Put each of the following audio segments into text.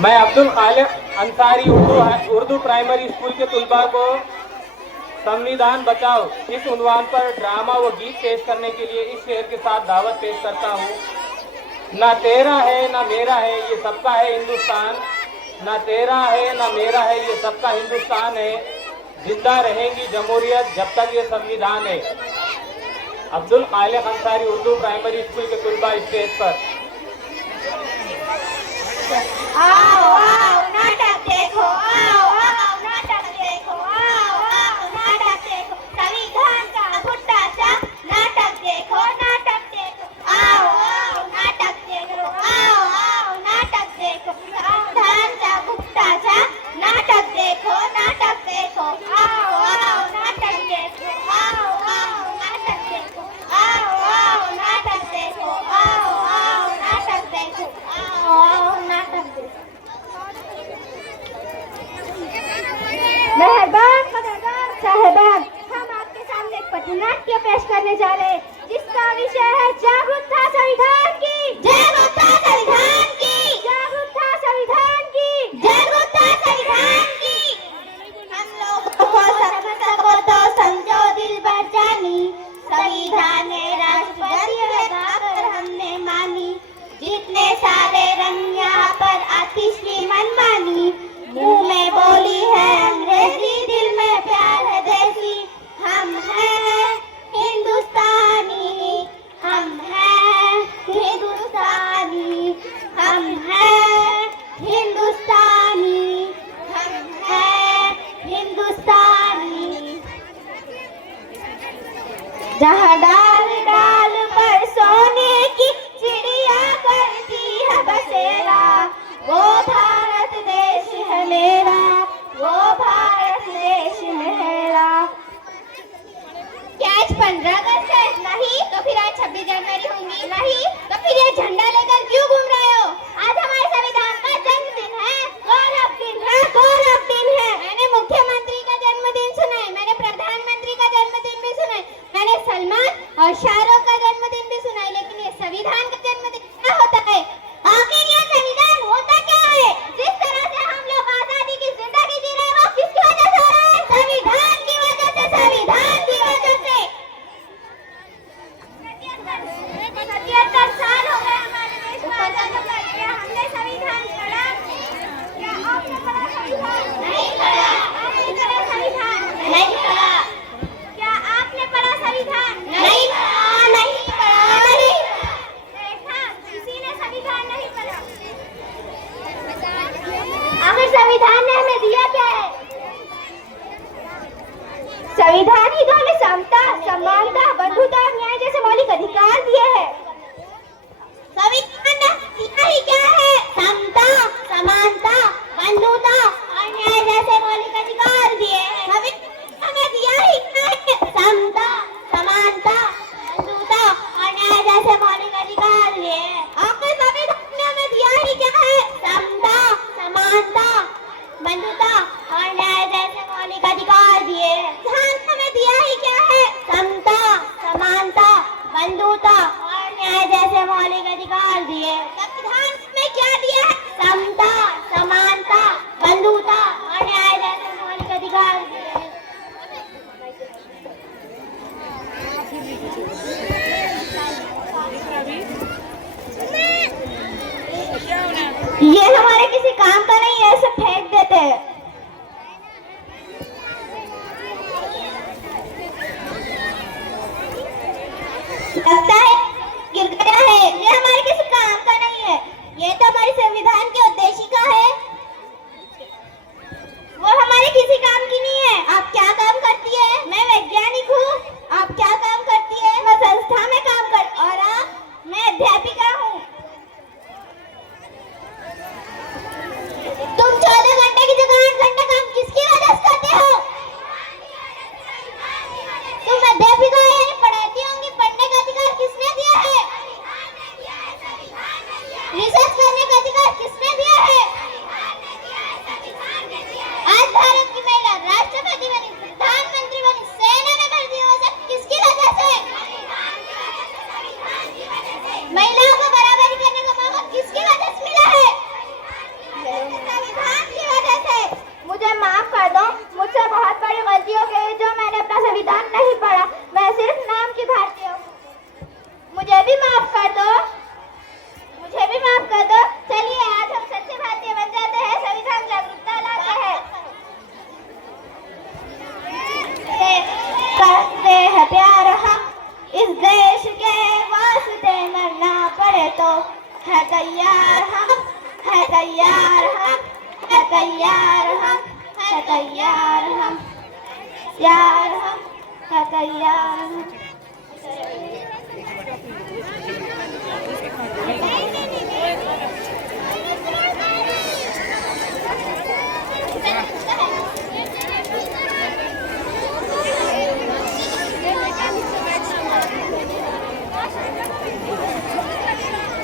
मैं अब्दुल खालिक Ansari Urdu primary school के तुलबा को संविधान बचाओ इस उन्वान पर ड्रामा व गीत पेश करने के लिए इस शेर के साथ दावत पेश करता हूँ। ना तेरा है ना मेरा है ये सबका है हिंदुस्तान, ना तेरा है ना मेरा है ये सबका हिंदुस्तान है, जिंदा रहेंगी जमहूरियत जब तक ये संविधान है। अब्दुल खालिक अंसारी उर्दू प्राइमरी स्कूल के तुलबा स्टेज पर। आओ आओ नाटक देखो, आओ आओ नाटक देखो, आओ आओ नाटक देखो, संविधान का भुट्टा सा नाटक देखो, नाटक देखो, आओ आओ नाटक देखो, आओ आओ नाटक देखो, संविधान का भुट्टा सा नाटक देखो, नाटक देखो, आओ आओ नाटक देखो, आओ आओ नाटक देखो, आओ आओ नाटक देखो, आओ आओ नाटक देखो, आओ आओ नाटक देखो। मेहरबान कदरदान साहिबान, हम आपके सामने एक पथनाट्य पेश करने जा रहे हैं जिसका विषय है जागरूकता संविधान की, जागरूकता संविधान की, जागरूकता संविधान की, जागरूकता संविधान की। हम लोगों को सबको तो समझो दिल भर जानी, संविधान राष्ट्रपति लगाकर हमने मानी, जितने सारे रंग यहाँ पर आतिश की मनमानी, मुंह में बोली है अंग्रेजी दिल में प्यार है देसी। हम हैं हिंदुस्तानी, हम हैं हिंदुस्तानी, हम हैं हिंदुस्तानी, हम हैं हिंदुस्तानी। जहाँ डाल डाल पर सोने की चिड़िया करती है बसेरा, वो भारत देश है मेरा, वो भारत देश मेरा। क्या आज 15 अगस्त है? नहीं तो फिर आज 26 जनवरी होंगी? नहीं तो फिर ये झंडा लेकर क्यों घूम रहे हो? आज हमारे संविधान का जन्मदिन है, गौरव दिन है, गौरव दिन है। मैंने मुख्यमंत्री का जन्मदिन सुना है, मैंने प्रधानमंत्री का जन्मदिन भी सुना है, मैंने सलमान और शाहरुख का जन्मदिन भी सुना है, लेकिन ये संविधान का जन्मदिन क्या होता है? आखिर ये संविधान होता क्या है? जिस तरह से हम लोग आजादी की जिंदगी जी रहे हैं वो किसकी वजह से हो रहा है? संविधान की वजह से, संविधान की वजह से। 77 साल हो गए हमारे देश को आजाद होकर, क्या हमने संविधान पढ़ा? क्या आपने पढ़ा संविधान? नहीं पढ़ा। आपने पढ़ा संविधान? नहीं पढ़ा। क्या आपने पढ़ा संविधान? नहीं पढ़ा, नहीं पढ़ा, नहीं। देखा, किसी ने संविधान नहीं पढ़ा। आखिर संविधान ने हमें दिया क्या है? संविधान ही तो हमें समता, समानता, बंधुता और न्याय जैसे मौलिक अधिकार दिए हैं। संविधान ने दिया ही क्या है? समता, समानता, बंधुता और न्याय जैसे मौलिक अधिकार दिए हैं। संविधान हमें दिया ही क्या है? समता, समानता, बंधुता और न्याय जैसे मौलिक अधिकार दिए हैं। आखिर संविधान ने हमें दिया ही क्या है? समता, समानता, बंधुता और न्याय जैसे मौलिक अधिकार दिए हैं। संविधान हमें दिया ही क्या है? समता, समानता, बंधुता और न्याय जैसे मौलिक अधिकार दिए। संविधान में क्या दिया है? समता, समानता, बंधुता और न्याय जैसे मौलिक अधिकार दिए। ये हमारे किसी काम का नहीं है, ऐसे फेंक देते हैं। लगता है गिर गया है। ये हमारे किसी काम का नहीं है, ये तो हमारे संविधान की उद्देशिका है, वो हमारे किसी काम की नहीं है। आप क्या काम करती है? मैं वैज्ञानिक हूँ। आप क्या काम करती है? मैं संस्था में काम करती हूँ। और आप? मैं अध्यापिका हूँ। तुम 14 घंटे की जगह 8 घंटे काम किसकी वजह से करते हो? तुम अध्यापिका हो यानी पढ़ाती होंगी, पढ़ने का अधिकार किसने दिया है? रिसर्च करने का अधिकार किसने तैयार हम, है तैयार हम, है तैयार हम, है तैयार हम, यार हम, है तैयार हम।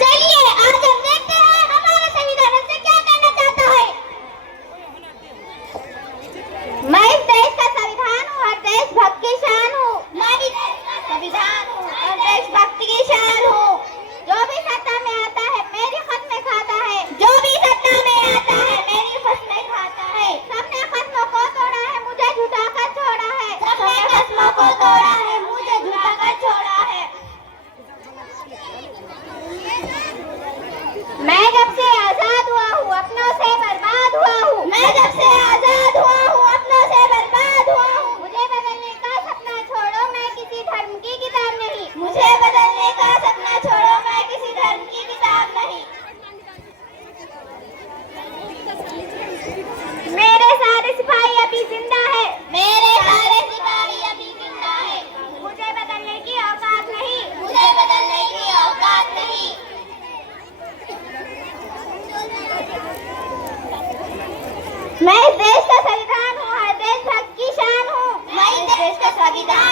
चलिए आज हम देखते हैं हमारा संविधान हमसे क्या कहना चाहता है। मैं इस देश का संविधान हूँ और देशभक्त की शान हूँ। मैं इस देश का संविधान हूँ और देशभक्त की शान हूँ। जो भी सत्ता में आता है मेरी खस्में खाता है, जो भी सत्ता में आता है मेरी खस्में खाता है। सबने खस्मों को तोड़ा है, मुझे झुका कर छोड़ा है। सबने खस्मों को तोड़ा है, मुझे झुका कर छोड़ा है। मैं जब से आजाद हुआ हूँ अपनों से बर्बाद हुआ हूँ। मैं जब से आजाद हुआ हूँ अपनों से बर्बाद हुआ हूँ। मुझे बदलने का सपना छोड़ो, मैं किसी धर्म की किताब नहीं। मुझे बदलने का सपना छोड़ो, मैं किसी धर्म की किताब नहीं। मेरे सारे सिपाही अभी जिंदा है, मेरे सारे सिपाही अभी जिंदा है। मुझे बदलने की औकात नहीं, मुझे बदलने की औकात नहीं। मैं इस देश का संविधान हूँ, हर देशभक्त की शान हूँ। मैं इस देश का संविधान